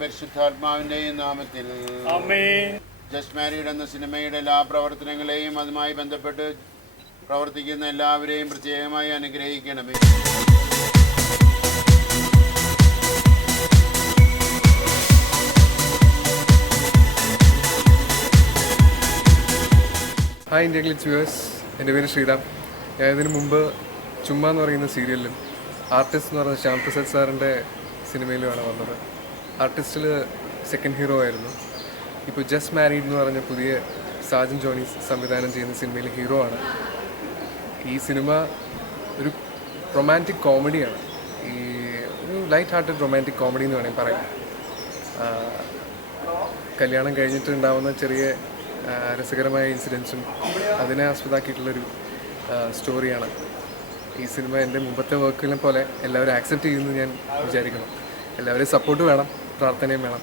പരിശുദ്ധാത്മാവിൻ്റെയും നാമത്തിൽ ആമേൻ. Just married എന്ന സിനിമയുടെ എല്ലാ പ്രവർത്തനങ്ങളെയും അതുമായി ബന്ധപ്പെട്ട് പ്രവർത്തിക്കുന്ന എല്ലാവരെയും പ്രത്യേകമായി അനുഗ്രഹിക്കണമേ. ഹായ് ഇന്ത്യ ഗ്ലിറ്റ്സ് വ്യൂവേഴ്സ്, എൻ്റെ പേര് ശ്രീറാം. ഞാൻ ഇതിനു മുമ്പ് ചുമ്മാ എന്ന് പറയുന്ന സീരിയലിലും ആർട്ടിസ്റ്റ് എന്ന് പറയുന്ന ശ്യാം പ്രസാദ് സാറിൻ്റെ സിനിമയിലുമാണ് വന്നത്. ആർട്ടിസ്റ്റിൽ സെക്കൻഡ് ഹീറോ ആയിരുന്നു. ഇപ്പോൾ ജസ്റ്റ് മാരീഡ് എന്ന് പറഞ്ഞ പുതിയ സാജൻ ജോണി സംവിധാനം ചെയ്യുന്ന സിനിമയിൽ ഹീറോ ആണ്. ഈ സിനിമ ഒരു റൊമാൻറ്റിക് കോമഡിയാണ്. ഈ ഒരു ലൈറ്റ് ഹാർട്ടഡ് റൊമാൻറ്റിക് കോമഡി എന്ന് വേണമെങ്കിൽ പറയാം. കല്യാണം കഴിഞ്ഞിട്ട് ഉണ്ടാകുന്ന ചെറിയ രസകരമായ ഇൻസിഡൻസും അതിനെ ആസ്പദമാക്കിയിട്ടുള്ളൊരു സ്റ്റോറിയാണ്. ഈ സിനിമ എൻ്റെ മുമ്പത്തെ വർക്കിനെ പോലെ എല്ലാവരും ആക്സെപ്റ്റ് ചെയ്യുമെന്ന് ഞാൻ വിചാരിക്കണം. എല്ലാവരെയും സപ്പോർട്ട് വേണം, പ്രാർത്ഥനയും വേണം.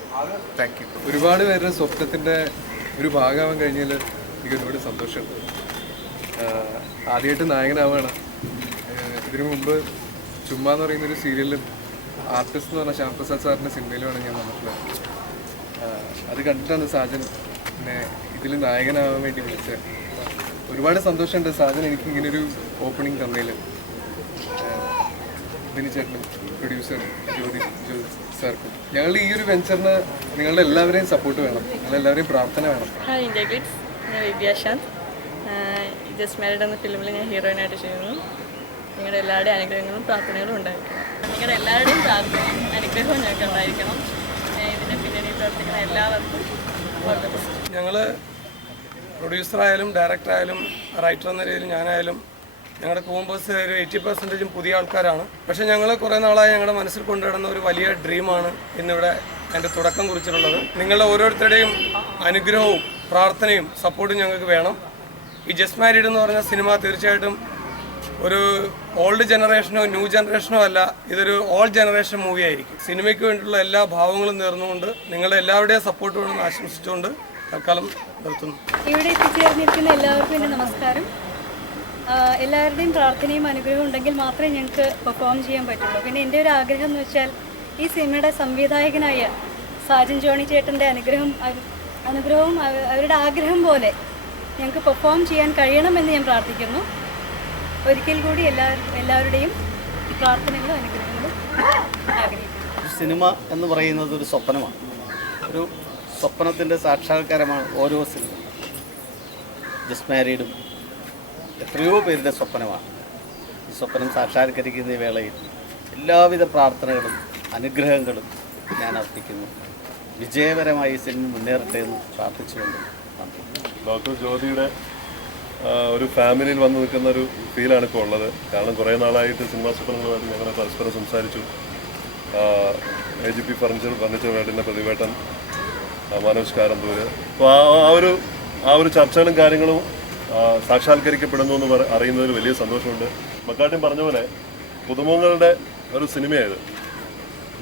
Thank you. ഒരുപാട് പേരുടെ സ്വപ്നത്തിൻ്റെ ഒരു ഭാഗമാവാൻ കഴിഞ്ഞാൽ എനിക്ക് ഒരുപാട് സന്തോഷമുണ്ട്. ആദ്യമായിട്ട് നായകനാവുകയാണ്. ഇതിനു മുമ്പ് ചുമ്മാ എന്ന് പറയുന്നൊരു സീരിയലിലും ആർട്ടിസ്റ്റ് എന്ന് പറഞ്ഞ ശ്യാം പ്രസാദ് സാറിൻ്റെ സിനിമയിലുമാണ് ഞാൻ വന്നിട്ടുള്ളത്. അത് കണ്ടിട്ടാണ് സാജൻ എന്നെ ഇതിൽ നായകനാവാൻ വേണ്ടി വിളിച്ചത്. ഒരുപാട് സന്തോഷമുണ്ട് സാജൻ എനിക്ക് ഇങ്ങനൊരു ഓപ്പണിംഗ് തന്നതിൽ. ബിനി ചേട്ടനും പ്രൊഡ്യൂസർ ജ്യോതി സാർക്കും ഞങ്ങളുടെ ഈ ഒരു വെഞ്ചറിന് നിങ്ങളുടെ എല്ലാവരെയും സപ്പോർട്ട് വേണം, നിങ്ങളെല്ലാവരെയും പ്രാർത്ഥന വേണം. ഹായ് ഇന്ത്യ ഗ്ലിറ്റ്സ്, ഞാൻ വിദ്യാശാന്ത്. ജസ്റ്റ് മാരീഡ് എന്ന ഫിലിമിൽ ഞാൻ ഹീറോയിനായിട്ട് ചെയ്യുന്നു. നിങ്ങളുടെ എല്ലാവരുടെയും അനുഗ്രഹങ്ങളും പ്രാർത്ഥനകളും ഉണ്ടായിരിക്കണം. നിങ്ങളുടെ എല്ലാവരുടെയും പ്രാർത്ഥനയും അനുഗ്രഹവും ഞങ്ങൾക്ക് ഉണ്ടായിരിക്കണം. ഇതിൻ്റെ പിന്നണി പ്രവർത്തിക്കുന്ന എല്ലാവർക്കും ഓൾ ദി ബെസ്റ്റ്. ഞങ്ങൾ പ്രൊഡ്യൂസറായാലും ഡയറക്ടറായാലും റൈറ്റർ എന്ന രീതിയിൽ ഞാനായാലും ഞങ്ങളുടെ കോമ്പേഴ്സ് ഒരു 80% പുതിയ ആൾക്കാരാണ്. പക്ഷേ ഞങ്ങൾ കുറേ നാളായി ഞങ്ങളുടെ മനസ്സിൽ കൊണ്ടുവരുന്ന ഒരു വലിയ ഡ്രീമാണ് ഇന്നിവിടെ എൻ്റെ തുടക്കം കുറിച്ചിട്ടുള്ളത്. നിങ്ങളുടെ ഓരോരുത്തരുടെയും അനുഗ്രഹവും പ്രാർത്ഥനയും സപ്പോർട്ടും ഞങ്ങൾക്ക് വേണം. ഈ ജസ്റ്റ് മാരീഡ് എന്ന് പറഞ്ഞ സിനിമ തീർച്ചയായിട്ടും ഒരു ഓൾഡ് ജനറേഷനോ ന്യൂ ജനറേഷനോ അല്ല, ഇതൊരു ഓൾ ജനറേഷൻ മൂവി ആയിരിക്കും. സിനിമയ്ക്ക് വേണ്ടിയിട്ടുള്ള എല്ലാ ഭാവങ്ങളും നേർന്നുകൊണ്ട് നിങ്ങളുടെ എല്ലാവരുടെയും സപ്പോർട്ട് വേണമെന്ന് ആശംസിച്ചുകൊണ്ട് തൽക്കാലം നിർത്തുന്നു. ഇവിടെ എത്തിച്ചേർന്നിരിക്കുന്ന എല്ലാവർക്കും എൻ്റെ നമസ്കാരം. എല്ലാവരുടെയും പ്രാർത്ഥനയും അനുഗ്രഹവും ഉണ്ടെങ്കിൽ മാത്രമേ ഞങ്ങൾക്ക് പെർഫോം ചെയ്യാൻ പറ്റുള്ളൂ. പിന്നെ എൻ്റെ ഒരു ആഗ്രഹം എന്ന് വെച്ചാൽ ഈ സിനിമയുടെ സംവിധായകനായ സാജൻ ജോണി ചേട്ടൻ്റെ അനുഗ്രഹവും അവരുടെ ആഗ്രഹം പോലെ ഞങ്ങൾക്ക് പെർഫോം ചെയ്യാൻ കഴിയണമെന്ന് ഞാൻ പ്രാർത്ഥിക്കുന്നു. ഒരിക്കൽ കൂടി എല്ലാവരുടെയും പ്രാർത്ഥനകളും അനുഗ്രഹങ്ങളും ആഗ്രഹിക്കുന്നു. സിനിമ എന്ന് പറയുന്നത് ഒരു സ്വപ്നമാണ്. ഒരു സ്വപ്നത്തിൻ്റെ സാക്ഷാത്കാരമാണ് ഓരോ സിനിമ. ജസ്റ്റ് മാരീഡും എത്രയോ പേരുടെ സ്വപ്നമാണ്. ഈ സ്വപ്നം സാക്ഷാത്കരിക്കുന്ന ഈ വേളയിൽ എല്ലാവിധ പ്രാർത്ഥനകളും അനുഗ്രഹങ്ങളും ഞാൻ അർപ്പിക്കുന്നു. വിജയകരമായി ഈ സിനിമ മുന്നേറട്ടെ എന്ന് പ്രാർത്ഥിച്ചുകൊണ്ട് നന്ദി. ഡോക്ടർ ജ്യോതിയുടെ ഒരു ഫാമിലിയിൽ വന്ന് നിൽക്കുന്ന ഒരു ഫീലാണ് ഇപ്പോൾ ഉള്ളത്. കാരണം കുറേ നാളായിട്ട് സിനിമാ സ്വപ്നങ്ങളുമായിട്ട് ഞങ്ങൾ പരസ്പരം സംസാരിച്ചു. AGP ഫർണിച്ചർ വേണ്ടിൻ്റെ പ്രതിവേട്ടൻ, മനോജ് കാരന്തൂര്. അപ്പോൾ ആ ഒരു ചർച്ചകളും കാര്യങ്ങളും സാക്ഷാത്കരിക്കപ്പെടുന്നു എന്ന് അറിയുന്നതിൽ വലിയ സന്തോഷമുണ്ട്. മക്കാട്ടിയും പറഞ്ഞ പോലെ പുതുമുഖങ്ങളുടെ ഒരു സിനിമയായത്.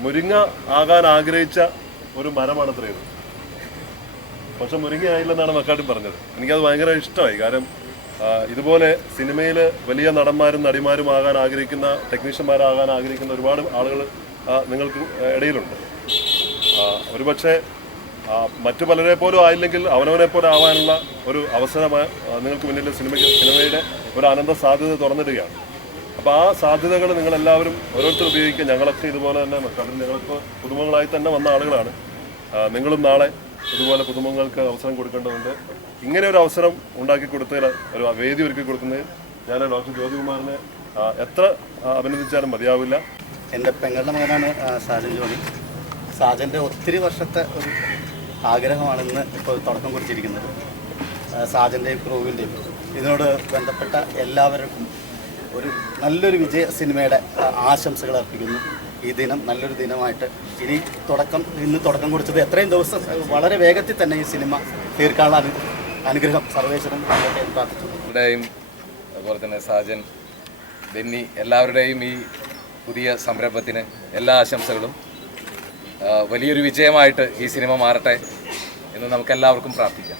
മുരിങ്ങ ആകാൻ ആഗ്രഹിച്ച ഒരു മരമാണത്രേ ഇത്. പക്ഷെ മുരിങ്ങ ആയില്ലെന്നാണ് മക്കാട്ടിയും പറഞ്ഞത്. എനിക്കത് ഭയങ്കര ഇഷ്ടമായി. കാരണം ഇതുപോലെ സിനിമയിൽ വലിയ നടന്മാരും നടിമാരും ആകാൻ ആഗ്രഹിക്കുന്ന, ടെക്നീഷ്യന്മാരാകാൻ ആഗ്രഹിക്കുന്ന ഒരുപാട് ആളുകൾ നിങ്ങൾക്ക് ഇടയിലുണ്ട്. ഒരുപക്ഷെ മറ്റു പലരെ പോലും ആയില്ലെങ്കിൽ അവനവനെ പോലെ ആവാനുള്ള ഒരു അവസരമായി നിങ്ങൾക്ക് മുന്നിൽ സിനിമയുടെ ഒരു അനന്ത സാധ്യത തുറന്നിടുകയാണ്. അപ്പോൾ ആ സാധ്യതകൾ നിങ്ങളെല്ലാവരും ഓരോരുത്തർ ഉപയോഗിക്കുക. ഞങ്ങളൊക്കെ ഇതുപോലെ തന്നെ ഞങ്ങൾക്ക് പുതുമുഖങ്ങളായി തന്നെ വന്ന ആളുകളാണ്. നിങ്ങളും നാളെ ഇതുപോലെ പുതുമുഖങ്ങൾക്ക് അവസരം കൊടുക്കേണ്ടതുണ്ട്. ഇങ്ങനെ ഒരു അവസരം ഉണ്ടാക്കി കൊടുത്തതിൽ, ഒരു വേദി ഒരുക്കി കൊടുക്കുന്നതിൽ ഞാൻ ഡോക്ടർ ജ്യോതികുമാറിനെ എത്ര അഭിനന്ദിച്ചാലും മതിയാവില്ല. എൻ്റെ പെങ്ങളുടെ മകനാണ് സാജൻ ജോണി. സാജൻ്റെ ഒത്തിരി വർഷത്തെ ഒരു ആഗ്രഹമാണിന്ന് ഇപ്പോൾ തുടക്കം കുറിച്ചിരിക്കുന്നത്. സാജൻ്റെയും ക്രൂവിൻ്റെയും ഇതിനോട് ബന്ധപ്പെട്ട എല്ലാവർക്കും ഒരു നല്ലൊരു വിജയ സിനിമയുടെ ആശംസകൾ അർപ്പിക്കുന്നു. ഈ ദിനം നല്ലൊരു ദിനമായിട്ട് ഇന്ന് തുടക്കം കുറിച്ചത് എത്രയും ദിവസം വളരെ വേഗത്തിൽ തന്നെ ഈ സിനിമ തീർക്കാനുള്ള അനുഗ്രഹം സർവേശ്വരൻ പ്രാർത്ഥിച്ചു. ഇവിടെയും അതുപോലെ തന്നെ സാജൻ, ബെന്നി, എല്ലാവരുടെയും ഈ പുതിയ സംരംഭത്തിന് എല്ലാ ആശംസകളും. വലിയൊരു വിജയമായിട്ട് ഈ സിനിമ മാറട്ടെ എന്ന് നമുക്കെല്ലാവർക്കും പ്രാർത്ഥിക്കാം.